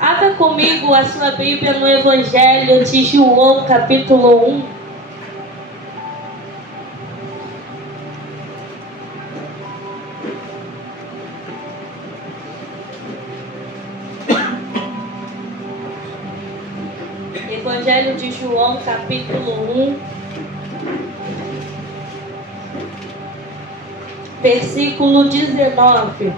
Abra comigo a sua Bíblia no Evangelho de João, capítulo 1. Evangelho de João, capítulo 1, versículo 19.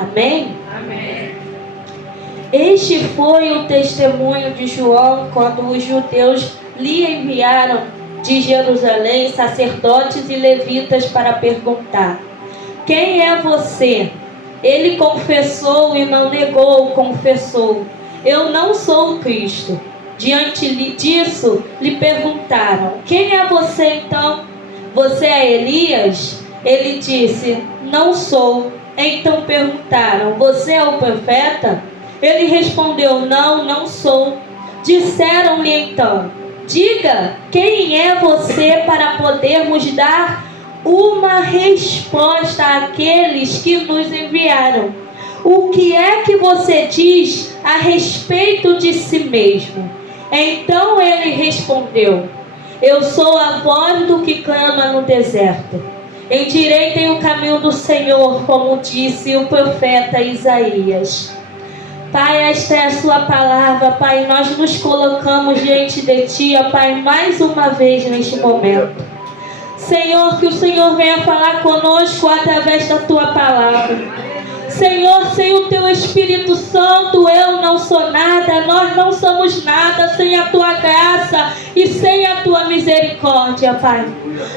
Amém? Amém. Este foi o testemunho de João quando os judeus lhe enviaram de Jerusalém sacerdotes e levitas para perguntar: quem é você? Ele confessou e não negou, confessou: eu não sou o Cristo. Diante disso, lhe perguntaram: quem é você então? Você é Elias? Ele disse: não sou. Então perguntaram: você é o profeta? Ele respondeu: não, não sou. Disseram-lhe então: diga quem é você para podermos dar uma resposta àqueles que nos enviaram. O que é que você diz a respeito de si mesmo? Então ele respondeu: eu sou a voz do que clama no deserto. Endireitem o caminho do Senhor, como disse o profeta Isaías. Pai, esta é a sua palavra, Pai. Nós nos colocamos diante de Ti, ó Pai, mais uma vez neste momento. Senhor, que o Senhor venha falar conosco através da Tua palavra. Senhor, sem o Teu Espírito Santo, eu não sou nada, nós não somos nada sem a Tua graça e sem a Tua misericórdia, Pai.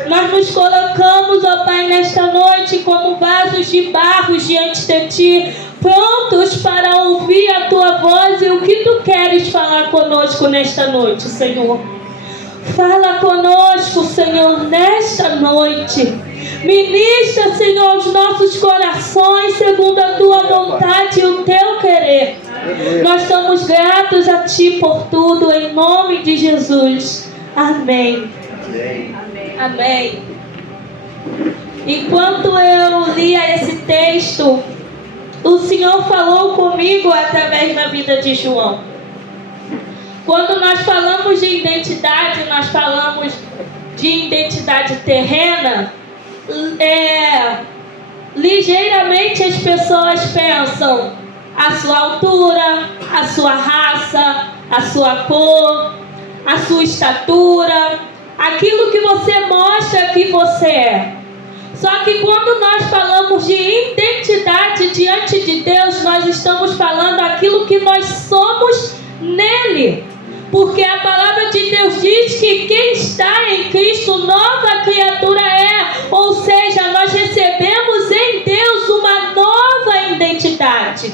Nós nos colocamos, ó Pai, nesta noite como vasos de barro diante de Ti, prontos para ouvir a Tua voz e o que Tu queres falar conosco nesta noite, Senhor. Fala conosco, Senhor, nesta noite. Ministra, Senhor, os nossos corações segundo a Tua vontade e o Teu querer. Nós somos gratos a Ti por tudo, em nome de Jesus. Amém. Amém. Amém. Enquanto eu lia esse texto, o Senhor falou comigo através da vida de João. Quando nós falamos de identidade, nós falamos de identidade terrena, ligeiramente as pessoas pensam a sua altura, a sua raça, a sua cor, a sua estatura, aquilo que você mostra que você é. Só que quando nós falamos de identidade diante de Deus, nós estamos falando aquilo que nós somos nele. Porque a palavra de Deus diz que quem está em Cristo, nova criatura é. Ou seja, nós recebemos em Deus uma nova identidade.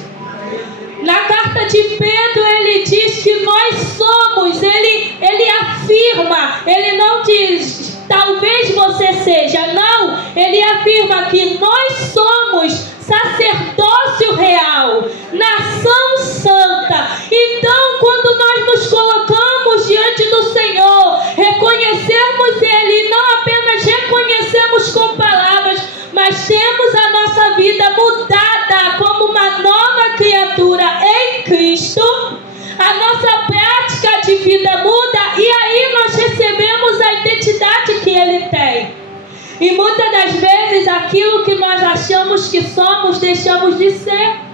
Na carta de Pedro, ele diz que nós somos, ele afirma, ele não diz, talvez você seja, não, ele afirma que nós somos sacerdócio real, nação santa. Então, quando nós nos colocamos diante do Senhor, reconhecemos Ele, não apenas reconhecemos com palavras, mas temos a nossa vida mudada como uma nova criatura em Cristo, a nossa prática de vida muda e aí nós recebemos a identidade que Ele tem. E muitas das vezes aquilo que nós achamos que somos, deixamos de ser.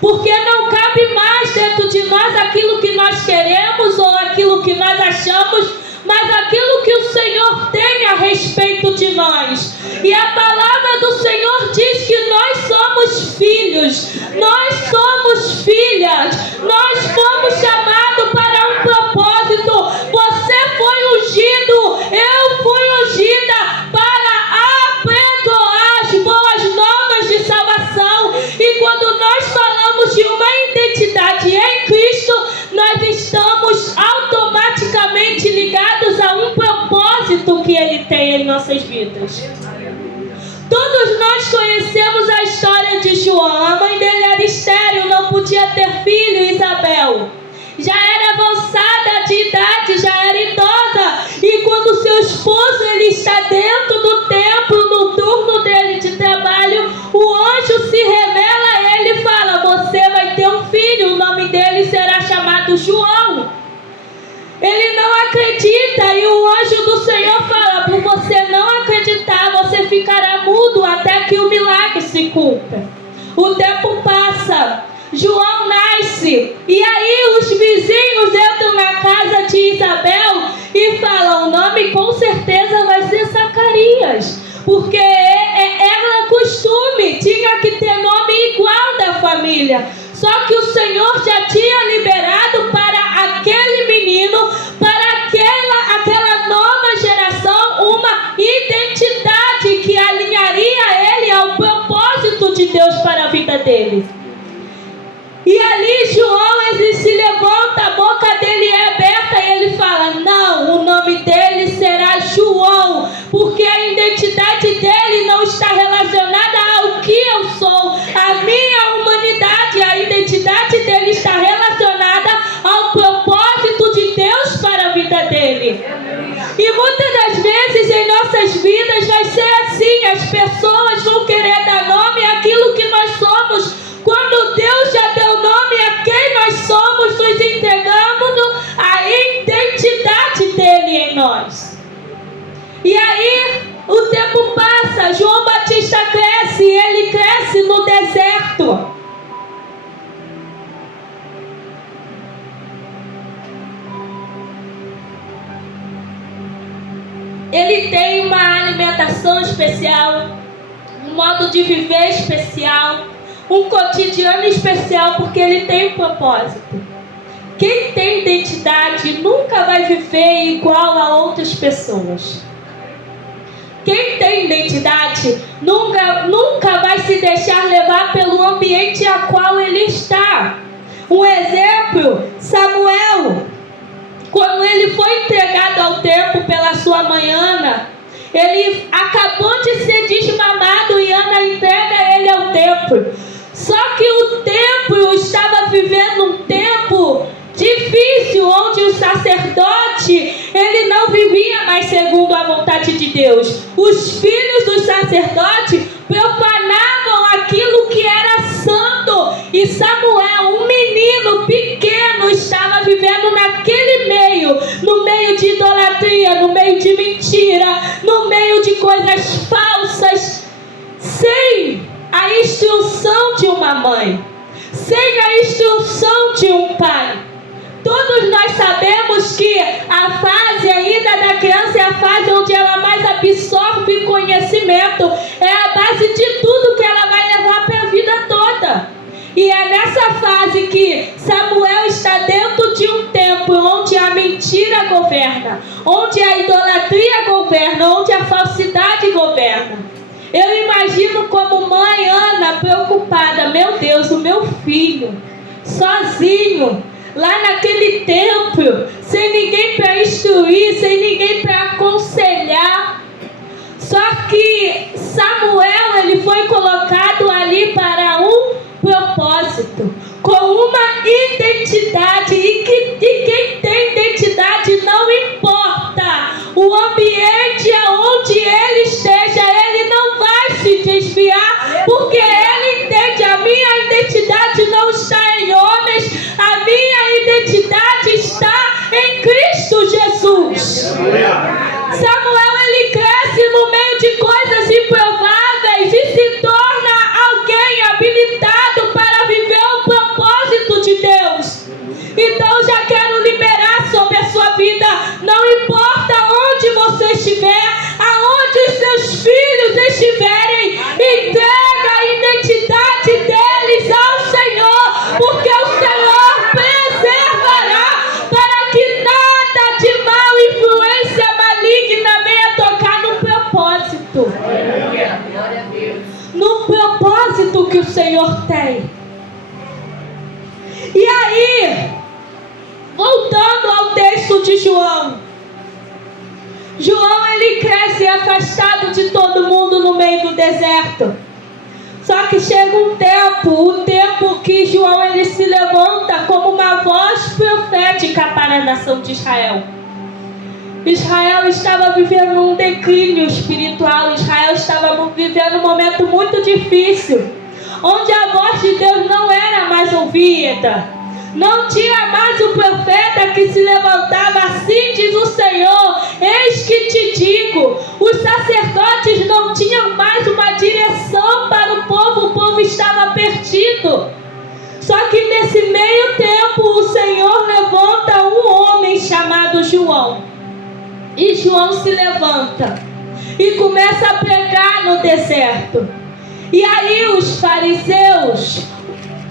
Porque não cabe mais dentro de nós aquilo que nós queremos ou aquilo que nós achamos, mas aquilo que o Senhor tem a respeito de nós. E a palavra do Senhor diz que nós somos filhos, nós somos filhas, nós fomos chamados para um propósito. Você foi ungido, eu fui ungida para apregoar as boas novas de salvação. E quando nós falamos de uma identidade em Cristo, nós estamos automaticamente ligados a um propósito que Ele tem em nossas vidas. Todos nós conhecemos a história de João. A mãe dele era estéril, não podia ter filho, Isabel. Já era avançada de idade, já era idosa. E ele está dentro do templo, no turno dele de trabalho, o anjo se revela a ele e fala: você vai ter um filho, o nome dele será chamado João. Ele não acredita e o anjo do Senhor fala: por você não acreditar, você ficará mudo até que o milagre se cumpra. O tempo passa, João nasce, e aí os vizinhos entram na casa de Isabel e falam: o nome com certeza vai ser Zacarias, porque era costume, tinha que ter nome igual da família. Só que o Senhor já tinha liberado para aquele menino, para aquela nova geração, uma identidade que alinharia ele ao propósito de Deus para a vida dele. E ali João, ele se levanta, a boca dele é aberta e ele fala: não, o nome dele será João, porque a identidade dele não está relacionada ao que eu sou, a minha humanidade, a identidade dele está relacionada ao propósito de Deus para a vida dele. E muitas das vezes em nossas vidas vai ser assim: as pessoas vão querer dar nome àquilo que nós somos, quando Deus já deu nome a quem nós somos, nos entregamos a identidade dele em nós. E aí o tempo passa, João Batista cresce, ele cresce no deserto. Ele tem uma alimentação especial, um modo de viver especial, um cotidiano especial, porque ele tem um propósito. Quem tem identidade nunca vai viver igual a outras pessoas. Quem tem identidade nunca vai se deixar levar pelo ambiente a qual ele está. Um exemplo, Samuel, quando ele foi entregado ao templo pela sua mãe Ana, ele acabou de ser desmamado e Ana entrega ele ao templo. Só que o templo estava vivendo um tempo difícil, onde o sacerdote, ele não vivia mais segundo a vontade de Deus. Os filhos dos sacerdotes profanavam aquilo que era santo. E Samuel, um menino pequeno, estava vivendo naquele meio, no meio de idolatria, no meio de mentira, no meio de coisas falsas, sem a instrução de uma mãe, sem a instrução de um pai. Todos nós sabemos que a fase ainda da criança é a fase onde ela mais absorve conhecimento, é a base de tudo que ela vai levar para a vida toda. E é nessa fase que Samuel está dentro de um templo onde a mentira governa, onde a idolatria governa, onde a falsidade governa. Eu imagino como mãe Ana preocupada: meu Deus, o meu filho sozinho lá naquele templo, sem ninguém para instruir, sem ninguém para aconselhar. Só que Samuel, ele foi colocado ali para um propósito, com uma identidade, e quem tem identidade, não importa o ambiente aonde ele esteja, ele não vai se desviar, porque ele entende: a minha identidade não está em homens, a minha identidade está em Cristo Jesus. Samuel, ele cresce no meio de coisas improváveis e se torna alguém habilitado para viver o propósito de Deus. Então já quero liberar sobre a sua vida: não importa onde você estiver, aonde os seus filhos estiverem, entrega a identidade deles ao Senhor, porque o Senhor preservará para que nada de mal, influência maligna venha tocar no propósito. No propósito que o Senhor tem. E aí, voltando ao texto de João, ele cresce afastado de todo mundo no meio do deserto. Só que chega um tempo, o tempo que João, ele se levanta como uma voz profética para a nação de Israel. Israel estava vivendo um declínio espiritual. Israel estava vivendo um momento muito difícil, onde a voz de Deus não era mais ouvida. Não tinha mais o profeta que se levantava. Assim diz o Senhor: eis que te digo. Os sacerdotes não tinham mais uma direção para o povo estava perdido. Só que nesse meio tempo o Senhor levanta um homem chamado João. E João se levanta e começa a pregar no deserto. E aí os fariseus,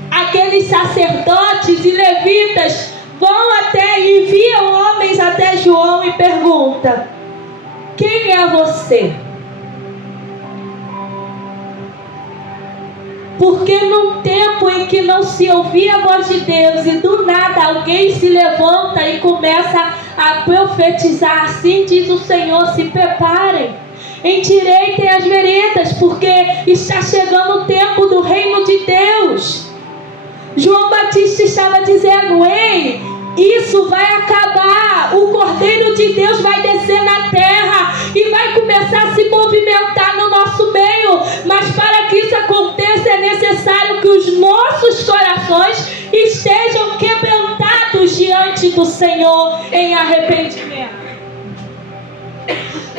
aqueles sacerdotes e levitas, vão até e enviam homens até João e perguntam: quem é você? Porque num tempo em que não se ouvia a voz de Deus, e do nada alguém se levanta e começa a profetizar: assim diz o Senhor, se preparem, endireitem as veredas, porque está chegando o tempo do reino de Deus. João Batista estava dizendo: ei, isso vai acabar, o Cordeiro de Deus vai descer na terra e vai começar a se movimentar no nosso meio. Mas para que isso aconteça é necessário que os nossos corações estejam quebrantados diante do Senhor em arrependimento.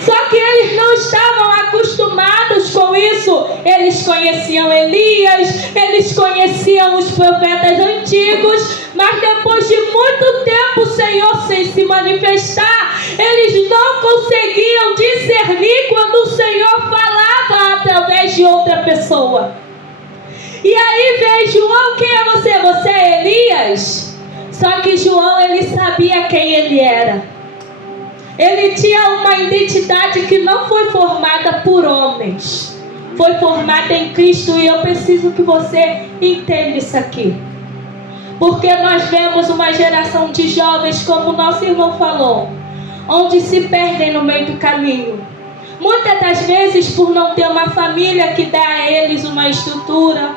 Só que eles não estavam acostumados com isso. Eles conheciam Elias, eles conheciam os profetas antigos, mas depois de muito tempo o Senhor sem se manifestar, eles não conseguiam discernir quando o Senhor falava através de outra pessoa. E aí vem João: quem é você? Você é Elias? Só que João, ele sabia quem ele era. Ele tinha uma identidade que não foi formada por homens, foi formada em Cristo. E eu preciso que você entenda isso aqui, porque nós vemos uma geração de jovens, como o nosso irmão falou, onde se perdem no meio do caminho. Muitas das vezes por não ter uma família que dá a eles uma estrutura,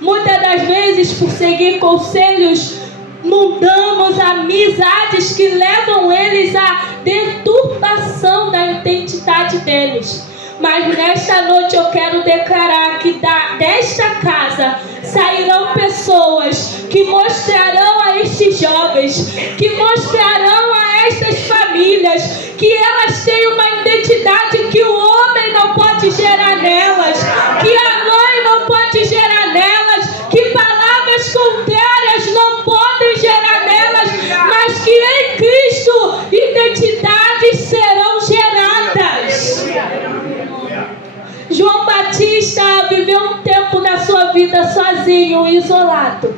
muitas das vezes por seguir conselhos mundanos, amizades que levam eles à deturpação da identidade deles. Mas nesta noite eu quero declarar que desta casa sairão pessoas que mostrarão a estes jovens, que mostrarão a estas famílias, que elas têm uma identidade que o homem não pode gerar nelas, que a mãe não pode gerar nelas, que palavras contrárias não podem gerar nelas, mas que em Cristo identidades serão geradas. João Batista viveu um tempo da sua vida sozinho, isolado.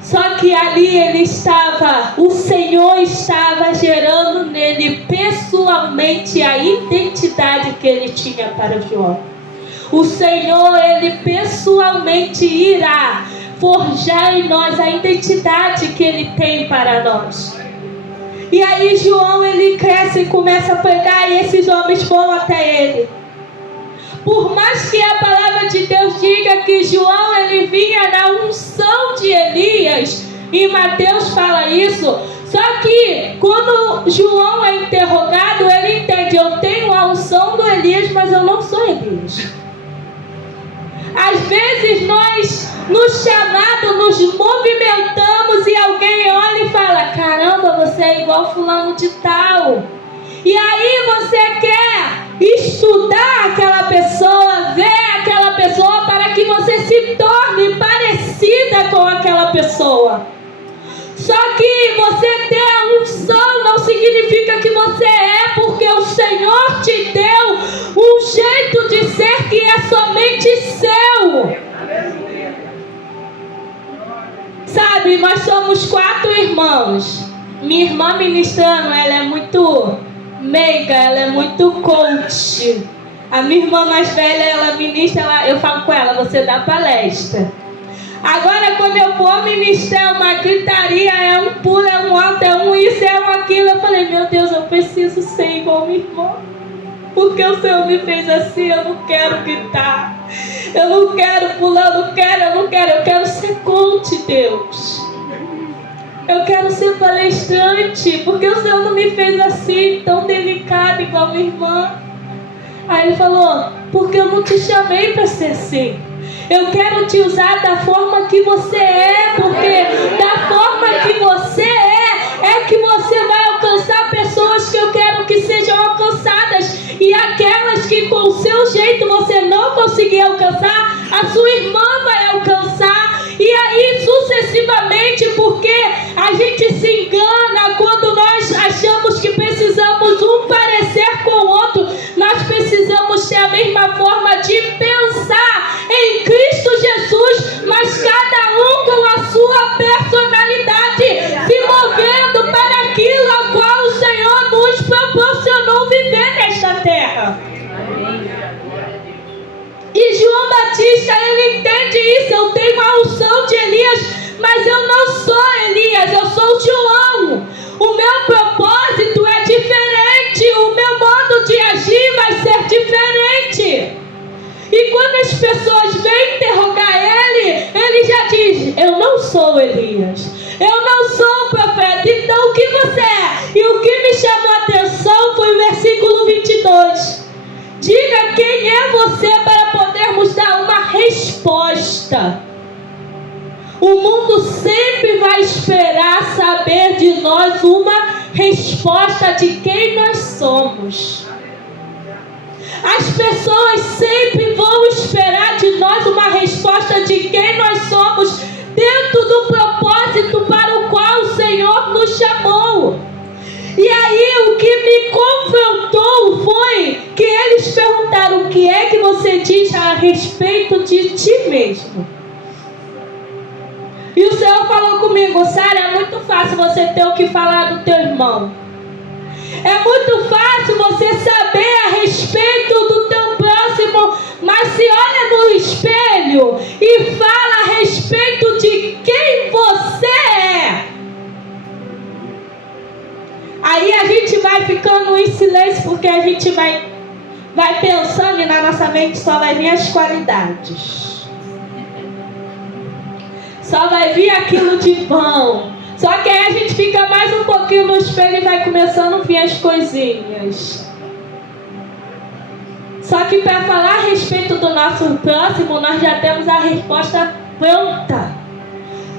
Só que ali ele estava, o Senhor estava gerando nele pessoalmente a identidade que ele tinha para João. O Senhor, ele pessoalmente irá forjar em nós a identidade que ele tem para nós. E aí João, ele cresce e começa a pregar, e esses homens vão até ele. Por mais que a palavra de Deus diga que João, ele vinha na unção de Elias, e Mateus fala isso, só que quando João é interrogado, ele entende: eu tenho a unção do Elias, mas eu não sou Elias. Às vezes nós, no chamado, nos movimentamos e alguém olha e fala: caramba, você é igual fulano de tal. E aí você quer estudar aquela pessoa, ver aquela pessoa, para que você se torne parecida com aquela pessoa. Só que você ter a unção não significa que você é, porque o Senhor te deu um jeito de ser que é somente seu. Sabe, nós somos 4 irmãos. Minha irmã ministrando, ela é muito meiga, ela é muito coach. A minha irmã mais velha, ela ministra, eu falo com ela: você dá palestra. Agora, quando eu vou ministrar, uma gritaria, é um pulo, é um alto, é um isso, é um aquilo. Eu falei: meu Deus, eu preciso ser igual minha irmã, porque o Senhor me fez assim. Eu não quero gritar, eu não quero pular, eu não quero, eu quero ser coach, Deus. Eu quero ser palestrante, porque o Senhor não me fez assim. Então igual minha irmã. Aí ele falou: porque eu não te chamei para ser assim. Eu quero te usar da forma que você é, porque da forma que você é que você vai alcançar pessoas que eu quero que sejam alcançadas. E aquelas que com o seu jeito você não conseguir alcançar, a sua irmã vai alcançar. E aí sucessivamente, porque a gente se engana quando nós achamos que precisamos um parecer com o outro. Nós precisamos ter a mesma forma de pensar em Cristo Jesus, mas cada um com a sua personalidade, se movendo para aquilo a qual o Senhor nos proporcionou viver nesta terra. E João Batista, ele entende isso. Eu tenho a unção de Elias, mas eu não sou Elias, eu sou João. O meu propósito é diferente, o meu modo de agir vai ser diferente. E quando as pessoas vêm interrogar ele já diz: eu não sou Elias, eu não sou o profeta. Então o que você é? E o que me chamou a atenção foi o versículo 22. Diga quem é você para podermos dar uma resposta. O mundo sempre vai esperar saber de nós uma resposta de quem nós somos. As pessoas sempre vão esperar de nós uma resposta de quem nós somos, dentro do propósito para o qual o Senhor nos chamou. E aí o que me confrontou foi que eles perguntaram: o que é que você diz a respeito de ti mesmo? E o Senhor falou comigo: Sara, é muito fácil você ter o que falar do teu irmão. É muito fácil você saber a respeito do teu próximo, mas se olha no espelho e fala a respeito de quem você é. Aí a gente vai ficando em silêncio, porque a gente vai pensando e na nossa mente só vai vir as qualidades. Só vai vir aquilo de bom. Só que aí a gente fica mais um pouquinho no espelho e vai começando a vir as coisinhas. Só que para falar a respeito do nosso próximo, nós já temos a resposta pronta.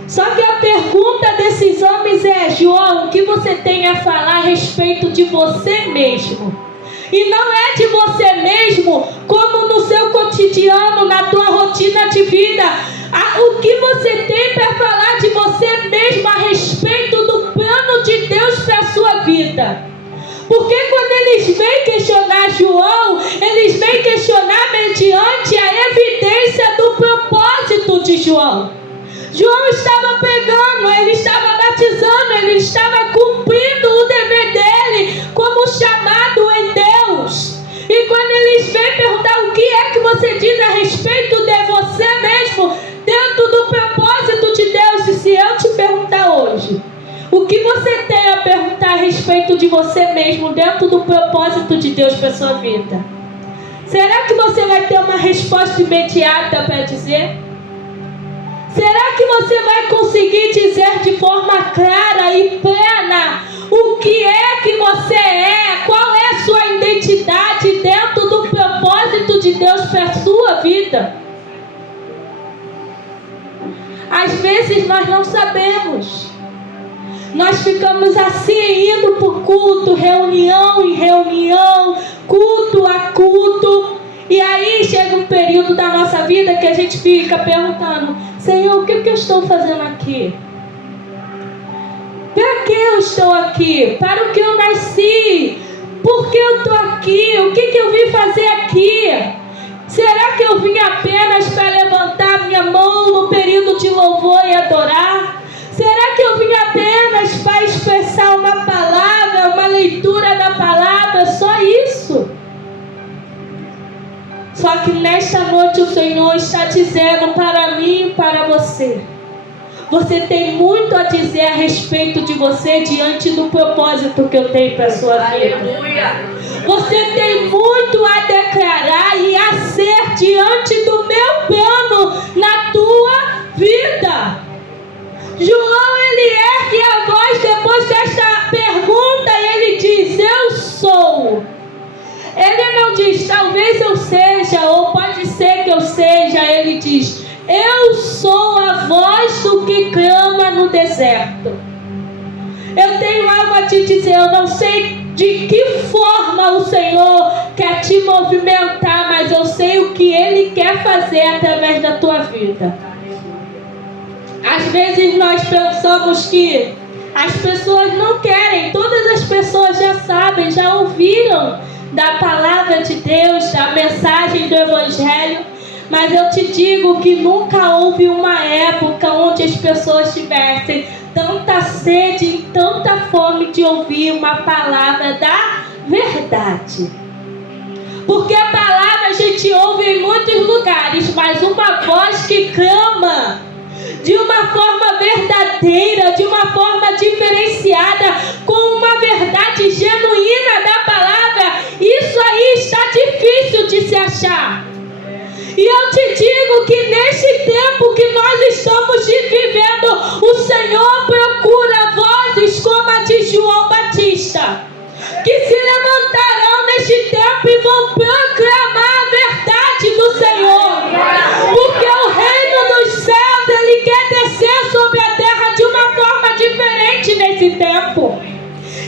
Só que a pergunta desses homens é: João, o que você tem a falar a respeito de você mesmo? E não é de você mesmo como no seu cotidiano, na tua rotina de vida. O que você tem para falar de você mesmo a respeito do plano de Deus para a sua vida? Porque quando eles vêm questionar João, eles vêm questionar mediante a evidência do propósito de João. João estava pregando, ele estava batizando, ele estava cumprindo o dever dele como chamado em Deus. E quando eles vêm perguntar: o que é que você diz a respeito de você mesmo, dentro do propósito de Deus? E se eu te perguntar hoje, o que você tem a perguntar a respeito de você mesmo, dentro do propósito de Deus para a sua vida? Será que você vai ter uma resposta imediata para dizer? Será que você vai conseguir dizer de forma clara e plena o que é que você é? Qual é a sua identidade dentro do propósito de Deus para a sua vida? Às vezes nós não sabemos. Nós ficamos assim, indo por culto, reunião em reunião, culto a culto. E aí chega um período da nossa vida que a gente fica perguntando: Senhor, o que eu estou fazendo aqui? Para que eu estou aqui? Para o que eu nasci? Por que eu estou aqui? O que eu vim fazer aqui? Será que eu vim apenas para levantar minha mão no período de louvor e adorar? Será que eu vim apenas para expressar uma palavra, uma leitura da palavra? Só isso? Só que nesta noite o Senhor está dizendo para mim e para você: você tem muito a dizer a respeito de você diante do propósito que eu tenho para a sua vida. Você tem muito a declarar e a ser diante do meu plano na tua vida. João, ele ergue a voz depois desta pergunta e ele diz: eu sou diz, talvez eu seja, ou pode ser que eu seja, ele diz, eu sou a voz do que clama no deserto. Eu tenho algo a te dizer, eu não sei de que forma o Senhor quer te movimentar, mas eu sei o que Ele quer fazer através da tua vida. Às vezes nós pensamos que as pessoas não querem, todas as pessoas já sabem, já ouviram da palavra de Deus, da mensagem do Evangelho, mas eu te digo que nunca houve uma época onde as pessoas tivessem tanta sede e tanta fome de ouvir uma palavra da verdade. Porque a palavra a gente ouve em muitos lugares, mas uma voz que clama de uma forma verdadeira, de uma forma diferenciada, com uma verdade genuína da palavra, isso aí está difícil de se achar. E eu te digo que neste tempo que nós estamos vivendo, o Senhor procura vozes como a de João Batista, que se levantarão neste tempo e vão proclamar a verdade do Senhor. Porque o reino dos céus, Ele quer descer sobre a terra de uma forma diferente nesse tempo.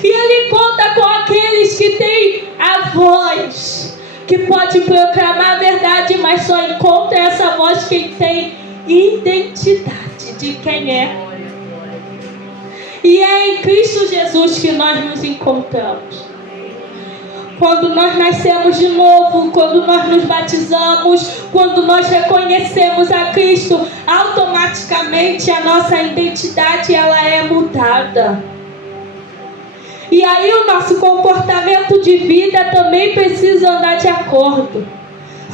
E Ele conta com aqueles que têm a voz, que pode proclamar a verdade, mas só encontra essa voz quem tem identidade de quem é. E é em Cristo Jesus que nós nos encontramos. Quando nós nascemos de novo, quando nós nos batizamos, quando nós reconhecemos a Cristo, automaticamente a nossa identidade ela é mudada. E aí o nosso comportamento de vida também precisa andar de acordo.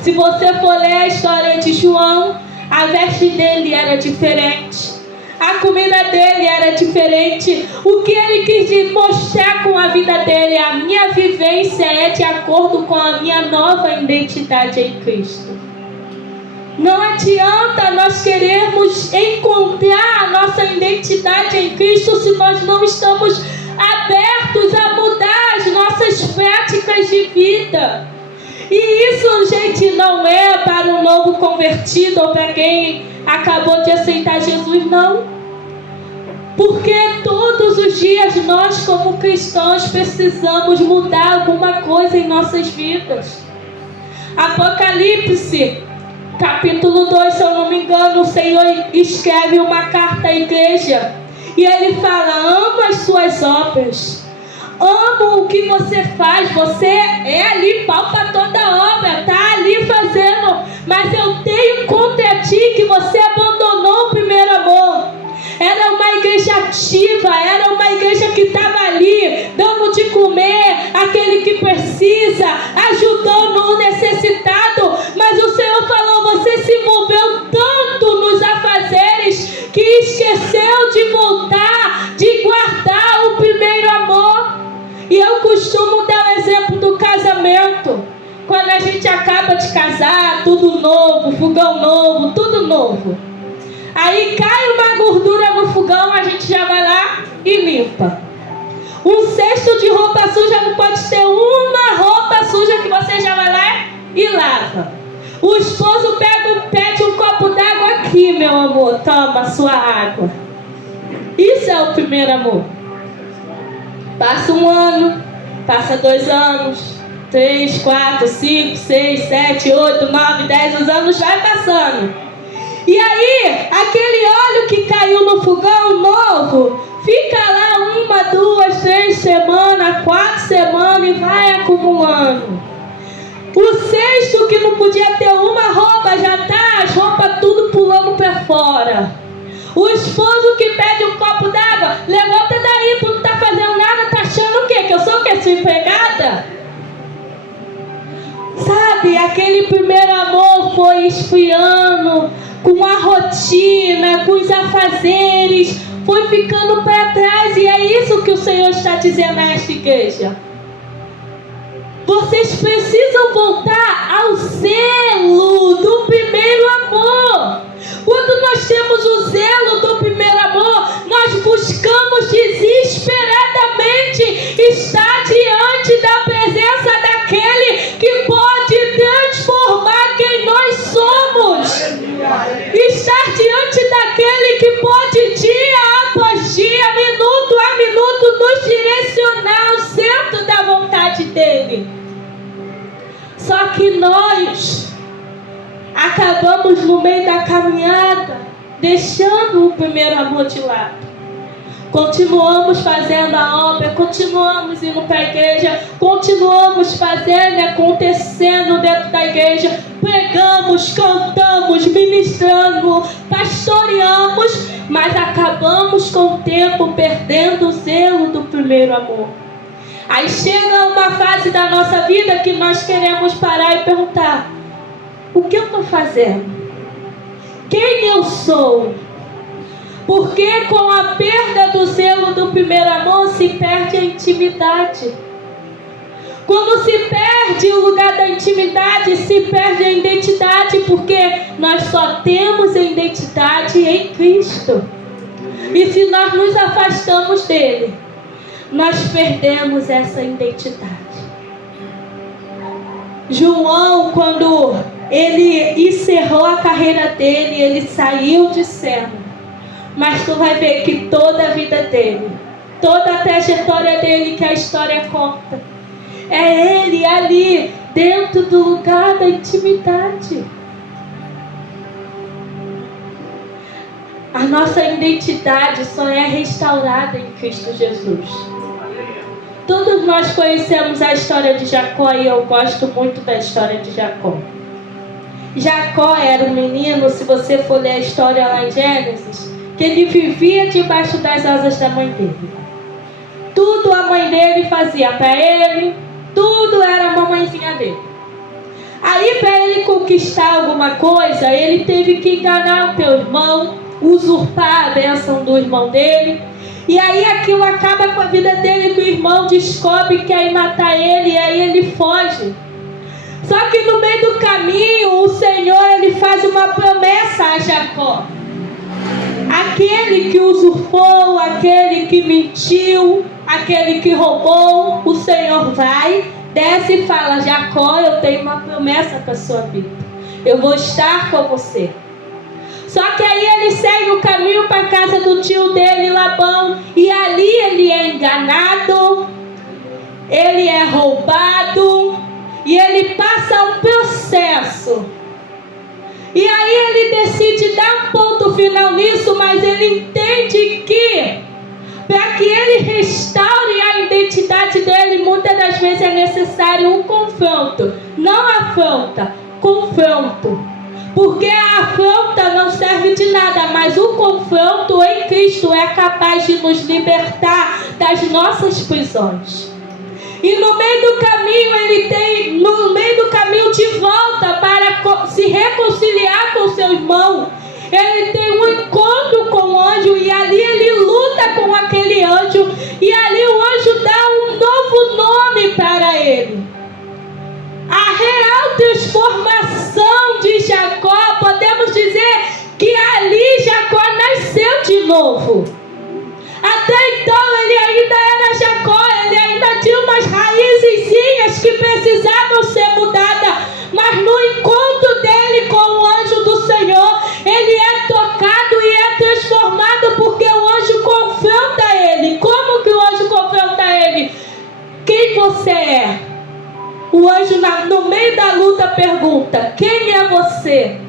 Se você for ler a história de João, a veste dele era diferente, a comida dele era diferente. O que ele quis mostrar com a vida dele, a minha vivência é de acordo com a minha nova identidade em Cristo. Não adianta nós querermos encontrar a nossa identidade em Cristo se nós não estamos abertos a mudar as nossas práticas de vida. E isso, gente, não é para um novo convertido ou para quem acabou de aceitar Jesus, não. Porque todos os dias nós, como cristãos, precisamos mudar alguma coisa em nossas vidas. Apocalipse, capítulo 2, se eu não me engano, o Senhor escreve uma carta à igreja. E Ele fala, amo as suas obras, amo o que você faz, você é ali, palpa toda a obra, está ali fazendo, mas eu tenho contra ti que você abandonou o primeiro amor. Era uma igreja ativa, era uma igreja que estava ali, dando de comer aquele que precisa, ajudando o necessitado, mas o Senhor falou, você se envolveu tanto nos afazeres, que esqueceu de voltar, de guardar o primeiro amor. E eu costumo dar o exemplo do casamento. Quando a gente acaba de casar, tudo novo, fogão novo, tudo novo. Aí cai uma gordura no fogão, a gente já vai lá e limpa. Um cesto de roupa suja não pode ter uma roupa suja que você já vai lá e lava. O esposo pede um copo d'água aqui, meu amor, toma sua água. Isso é o primeiro amor. Passa um ano, passa 2 anos, 3, 4, 5, 6, 7, 8, 9, 10, os anos vai passando. E aí, aquele óleo que caiu no fogão novo, fica lá 1, 2, 3 semanas, 4 semanas e vai acumulando. O cesto que não podia ter uma roupa, já tá as roupas tudo pulando para fora. O esposo que pede um copo d'água, levanta daí, tu não tá fazendo nada, tá achando o quê? Que eu sou o quê? Sua empregada? Sabe, aquele primeiro amor foi esfriando, com a rotina, com os afazeres, foi ficando para trás. E é isso que o Senhor está dizendo a esta igreja. Vocês precisam voltar ao zelo do primeiro amor. Quando nós temos o zelo do primeiro amor, nós buscamos desesperadamente estar diante da presença daquele que pode aquele que pode dia após dia, minuto a minuto, nos direcionar ao centro da vontade dele. Só que nós acabamos no meio da caminhada deixando o primeiro amor de lado. Continuamos fazendo a obra, continuamos indo para a igreja, continuamos fazendo e acontecendo dentro da igreja, pregamos, cantamos, ministrando, pastoreamos, mas acabamos com o tempo perdendo o zelo do primeiro amor. Aí chega uma fase da nossa vida que nós queremos parar e perguntar: o que eu estou fazendo? Quem eu sou? Porque com a perda do zelo do primeiro amor se perde a intimidade. Quando se perde o lugar da intimidade, se perde a identidade, porque nós só temos a identidade em Cristo. E se nós nos afastamos dele, nós perdemos essa identidade. João, quando ele encerrou a carreira dele, ele saiu de cena. Mas tu vai ver que toda a vida dele, toda a trajetória dele que a história conta, é ele ali, dentro do lugar da intimidade. A nossa identidade só é restaurada em Cristo Jesus. Todos nós conhecemos a história de Jacó e eu gosto muito da história de Jacó. Jacó era um menino, se você for ler a história lá em Gênesis, que ele vivia debaixo das asas da mãe dele. Tudo a mãe dele fazia para ele, tudo era a mamãezinha dele. Aí para ele conquistar alguma coisa, ele teve que enganar o teu irmão, usurpar a bênção do irmão dele. E aí aquilo acaba com a vida dele, que o irmão descobre que quer matar ele, e aí ele foge. Só que no meio do caminho, o Senhor ele faz uma promessa a Jacó. Aquele que usurpou, aquele que mentiu, aquele que roubou, o Senhor vai, desce e fala: Jacó, eu tenho uma promessa para a sua vida. Eu vou estar com você. Só que aí ele segue o caminho para a casa do tio dele, Labão, e ali ele é enganado, ele é roubado, e ele passa um processo. E aí ele decide dar um ponto final nisso, mas ele entende que para que ele restaure a identidade dele, muitas das vezes é necessário um confronto. Não afronta, confronto. Porque a afronta não serve de nada, mas o confronto em Cristo é capaz de nos libertar das nossas prisões. E no meio do caminho, no meio do caminho de volta para se reconciliar com seu irmão, ele tem um encontro com o anjo, e ali ele luta com aquele anjo, e ali o anjo dá um novo nome para ele. A real transformação de Jacó, podemos dizer que ali Jacó nasceu de novo. Até então ele ainda era Jacó, ele ainda tinha umas raizinhas que precisavam ser mudadas, mas no encontro dele com o anjo do Senhor, ele é tocado e é transformado, porque o anjo confronta ele. Como que o anjo confronta ele? Quem você é? O anjo no meio da luta pergunta: quem é você?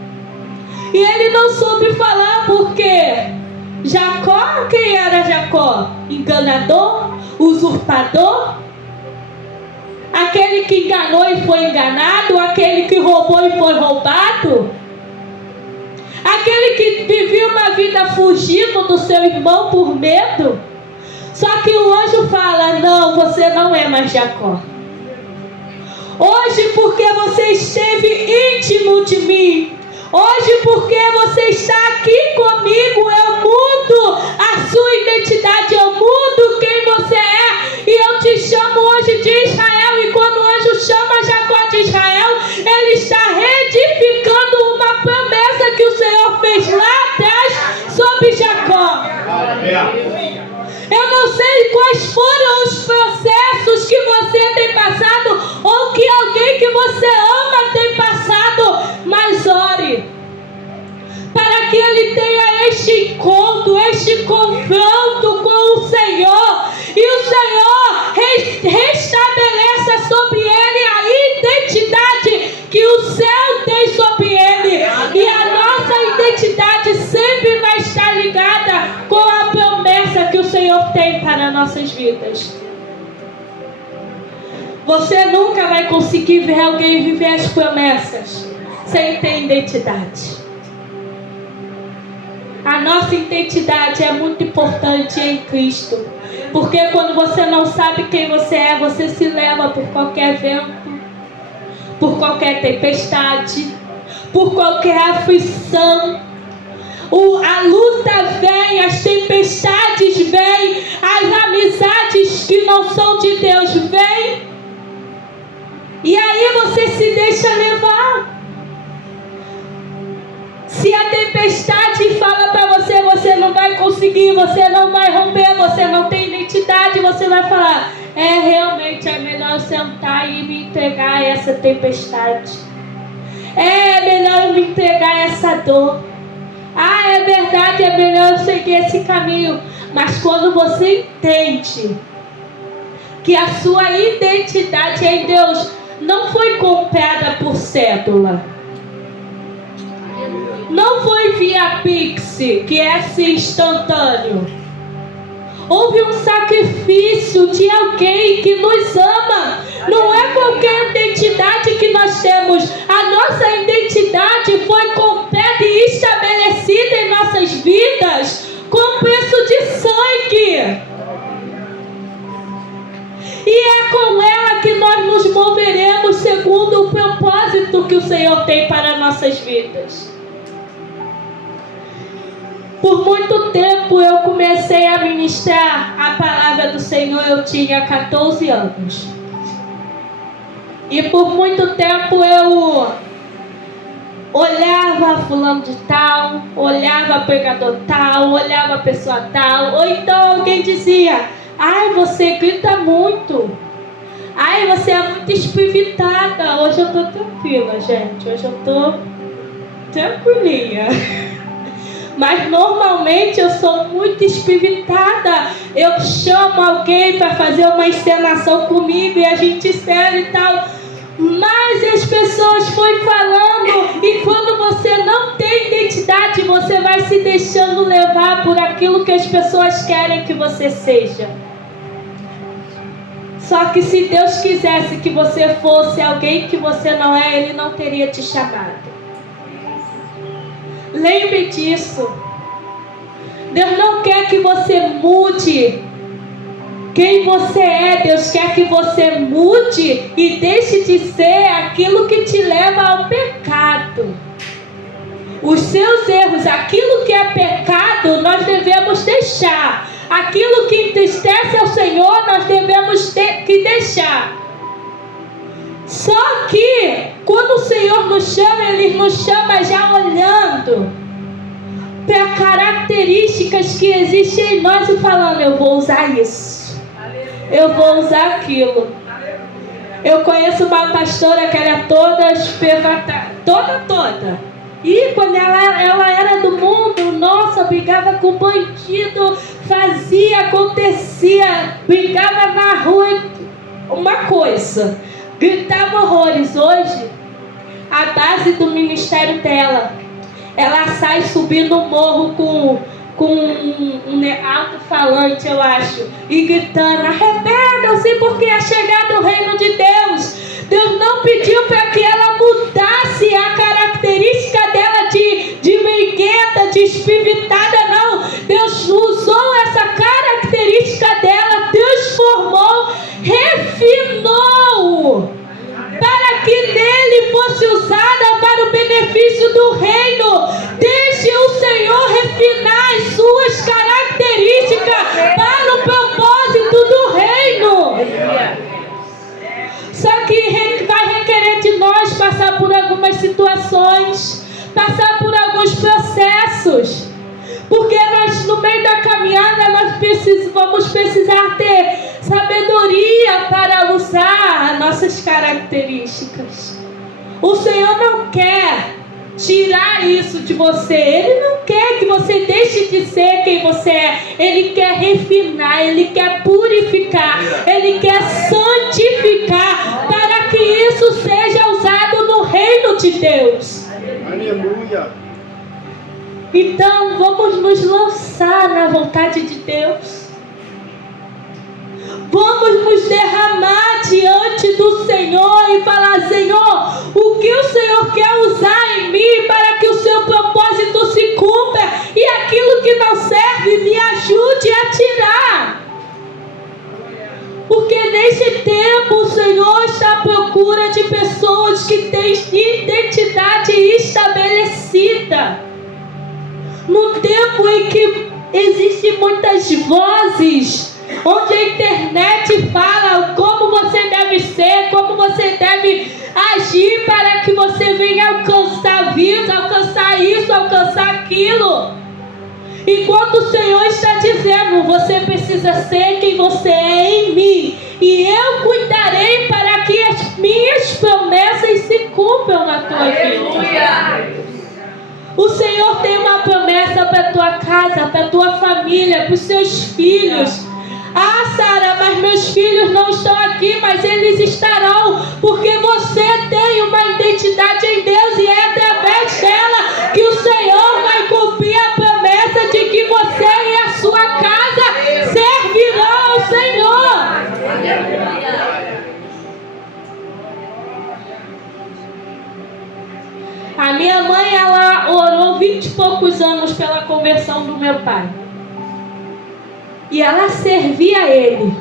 E ele não soube falar, porque Jacó, quem era Jacó? Enganador? Usurpador? Aquele que enganou e foi enganado? Aquele que roubou e foi roubado? Aquele que vivia uma vida fugindo do seu irmão por medo? Só que o anjo fala: não, você não é mais Jacó. Hoje, porque você esteve íntimo de mim, hoje, porque você está aqui comigo, eu mudo a sua identidade, eu mudo quem você é, e eu te chamo hoje de Israel. E quando o anjo chama Jacó de Israel, ele está retificando uma promessa que o Senhor fez lá atrás sobre Jacó. Eu não sei quais foram os processos que você tem passado, ou que alguém que você ama tem passado, mas ore para que ele tenha este encontro encontro, este confronto com o Senhor, e o Senhor restabeleça sobre ele a identidade que o céu tem sobre ele. E a nossa identidade sempre vai estar ligada com a promessa que o Senhor tem para nossas vidas. Você nunca vai conseguir ver alguém viver as promessas sem ter identidade. A nossa identidade é muito importante em Cristo. Porque quando você não sabe quem você é, você se leva por qualquer vento, por qualquer tempestade, por qualquer aflição. A luta vem, as tempestades vêm, as amizades que não são de Deus vêm. E aí você se deixa levar. Se a tempestade fala para você, você não vai conseguir, você não vai romper, você não tem identidade, você vai falar, realmente é melhor sentar e me entregar a essa tempestade. É melhor eu me entregar a essa dor. É verdade, é melhor eu seguir esse caminho. Mas quando você entende que a sua identidade em Deus não foi comprada por cédula, não foi via Pix, que é assim instantâneo. Houve um sacrifício de alguém que nos ama. Não é qualquer identidade que nós temos. A nossa identidade foi completa e estabelecida em nossas vidas com preço de sangue. E é com ela que nós nos moveremos segundo o propósito que o Senhor tem para nossas vidas. Por muito tempo eu comecei a ministrar a palavra do Senhor, eu tinha 14 anos. E por muito tempo eu olhava fulano de tal, olhava pregador tal, olhava pessoa tal, ou então alguém dizia, você grita muito, você é muito espivitada. Hoje eu estou tranquila, gente, hoje eu estou tranquilinha. Mas normalmente eu sou muito espivitada. Eu chamo alguém para fazer uma encenação comigo e a gente cena e tal. Mas as pessoas foram falando, e quando você não tem identidade, você vai se deixando levar por aquilo que as pessoas querem que você seja. Só que se Deus quisesse que você fosse alguém que você não é, Ele não teria te chamado. Lembre disso. Deus não quer que você mude quem você é. Deus quer que você mude e deixe de ser aquilo que te leva ao pecado. Os seus erros, aquilo que é pecado, nós devemos deixar. Aquilo que entristece ao Senhor, nós devemos que deixar. Só que quando o Senhor nos chama, Ele nos chama já olhando para características que existem em nós e falando, eu vou usar isso, eu vou usar aquilo. Eu conheço uma pastora que era toda espevatada, toda. E quando ela era do mundo, nossa, brigava com bandido, fazia, acontecia, brigava na rua, uma coisa, gritava horrores. Hoje, a base do ministério dela, ela sai subindo o morro com um alto-falante, eu acho, e gritando, arrependam-se porque é chegado o reino de Deus. Deus não pediu para que ela mudasse a característica dela de meigueta, de espivitada, não. Deus usou essa característica dela, transformou, refinou, para que nele fosse usada para o benefício do reino. Deixe o Senhor refinar as suas características para o propósito do reino. Só que vai requerer de nós passar por algumas situações, passar por alguns processos, porque nós, no meio da caminhada, vamos precisar ter sabedoria para usar as nossas características. O Senhor não quer tirar isso de você. Ele não quer que você deixe de ser quem você é. Ele quer refinar, Ele quer purificar, Ele quer santificar, para que isso seja usado no reino de Deus. Aleluia. Então vamos nos lançar na vontade de Deus. Vamos nos derramar diante do Senhor e falar: Senhor, o que o Senhor quer usar em mim para que o seu propósito se cumpra, e aquilo que não serve, me ajude a tirar. Porque neste tempo o Senhor está à procura de pessoas que têm identidade estabelecida. No tempo em que existem muitas vozes, onde a internet fala como você deve ser, como você deve agir para que você venha alcançar vida, alcançar isso, alcançar aquilo. Enquanto o Senhor está dizendo: você precisa ser quem você é em mim, e eu cuidarei para que as minhas promessas se cumpram na tua vida. O Senhor tem uma promessa para a tua casa, para a tua família, para os seus filhos. Ah, Sara, mas meus filhos não estão aqui, mas eles estarão, porque você tem uma identidade em Deus, e é através dela que o Senhor vai cumprir a promessa de que você e a sua casa servirão ao Senhor. A minha mãe, ela orou 20 e poucos anos pela conversão do meu pai. E ela servia ele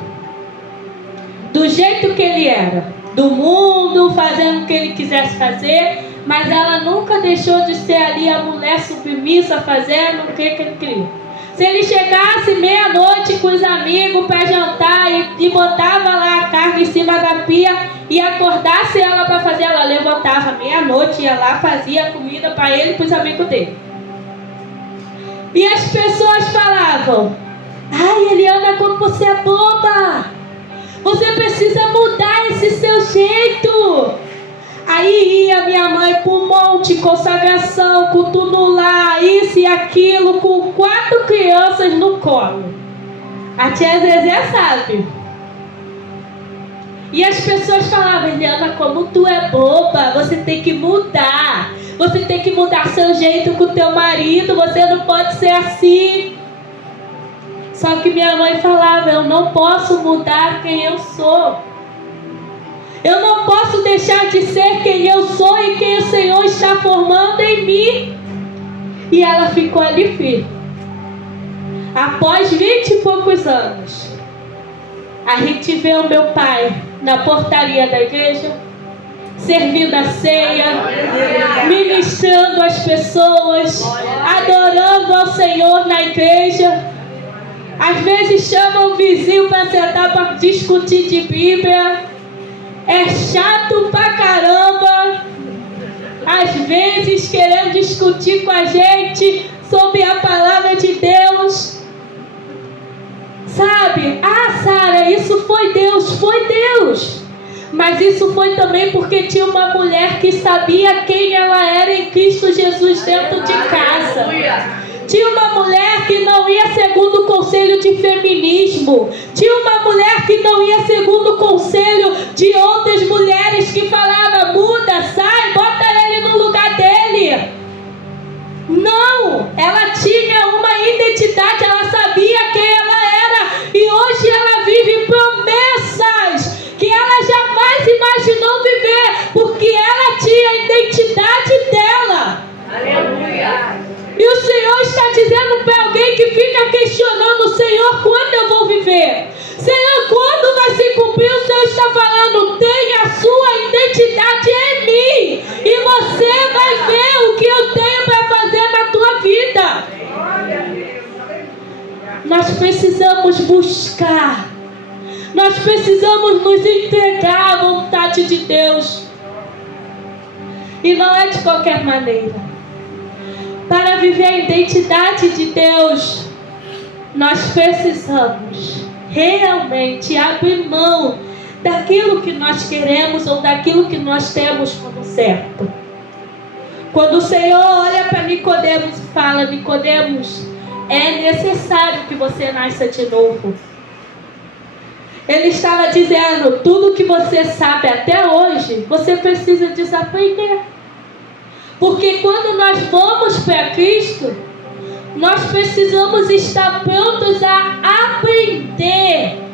do jeito que ele era, do mundo, fazendo o que ele quisesse fazer, mas ela nunca deixou de ser ali a mulher submissa, fazendo o que ele queria. Se ele chegasse meia-noite com os amigos para jantar e botava lá a carne em cima da pia e acordasse ela para fazer, ela levantava meia-noite, ia lá, fazia comida para ele e para os amigos dele. E as pessoas falavam: ai, Eliana, como você é boba! Você precisa mudar esse seu jeito. Aí ia minha mãe para um monte, consagração, com tudo lá, isso e aquilo, com 4 crianças no colo. A tia Zezé sabe. E as pessoas falavam: Eliana, como tu é boba, você tem que mudar. Você tem que mudar seu jeito com o teu marido, você não pode ser assim. Só que minha mãe falava: eu não posso mudar quem eu sou. Eu não posso deixar de ser quem eu sou e quem o Senhor está formando em mim. E ela ficou ali firme. Após 20 e poucos anos, a gente vê o meu pai na portaria da igreja, servindo a ceia, ministrando as pessoas, adorando ao Senhor na igreja. Às vezes chama o vizinho para sentar para discutir de Bíblia. É chato pra caramba. Às vezes querendo discutir com a gente sobre a palavra de Deus. Sabe? Ah, Sara, isso foi Deus. Foi Deus. Mas isso foi também porque tinha uma mulher que sabia quem ela era em Cristo Jesus dentro de casa. Tinha uma mulher que não ia segundo o conselho de feminismo. Tinha uma mulher que não ia segundo o conselho de outras mulheres que falavam: muda, sai, bota ele no lugar dele. Não, ela tinha uma identidade, ela sabia quem ela era. E hoje ela vive promessas que ela jamais imaginou viver, porque ela tinha a identidade dela. Aleluia. E o Senhor está dizendo para alguém que fica questionando: Senhor, quando eu vou viver? Senhor, quando vai se cumprir? O Senhor está falando: tenha a sua identidade em mim, e você vai ver o que eu tenho para fazer na tua vida. Nós precisamos buscar, nós precisamos nos entregar à vontade de Deus, e não é de qualquer maneira. Para viver a identidade de Deus, nós precisamos realmente abrir mão daquilo que nós queremos ou daquilo que nós temos como certo. Quando o Senhor olha para Nicodemos e fala: Nicodemos, é necessário que você nasça de novo. Ele estava dizendo: tudo que você sabe até hoje, você precisa desaprender. Porque quando nós vamos para Cristo, nós precisamos estar prontos a aprender.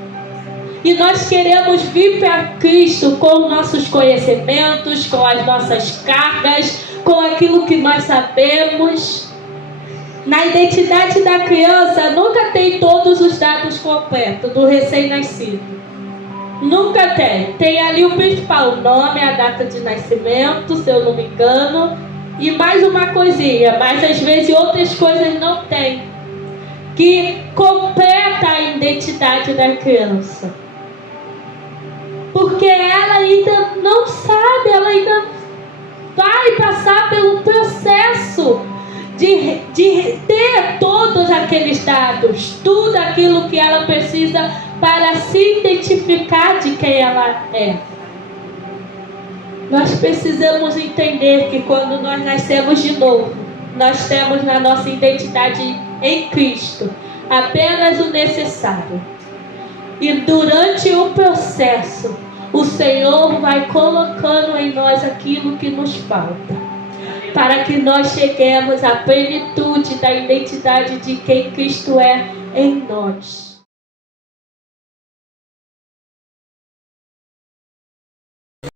E nós queremos vir para Cristo com nossos conhecimentos, com as nossas cargas, com aquilo que nós sabemos. Na identidade da criança, nunca tem todos os dados completos do recém-nascido. Nunca tem. Tem ali o principal: o nome, a data de nascimento, se eu não me engano, e mais uma coisinha, mas às vezes outras coisas não tem, que completa a identidade da criança. Porque ela ainda não sabe, ela ainda vai passar pelo processo de ter todos aqueles dados, tudo aquilo que ela precisa para se identificar de quem ela é. Nós precisamos entender que quando nós nascemos de novo, nós temos na nossa identidade em Cristo apenas o necessário. E durante o processo, o Senhor vai colocando em nós aquilo que nos falta, para que nós cheguemos à plenitude da identidade de quem Cristo é em nós.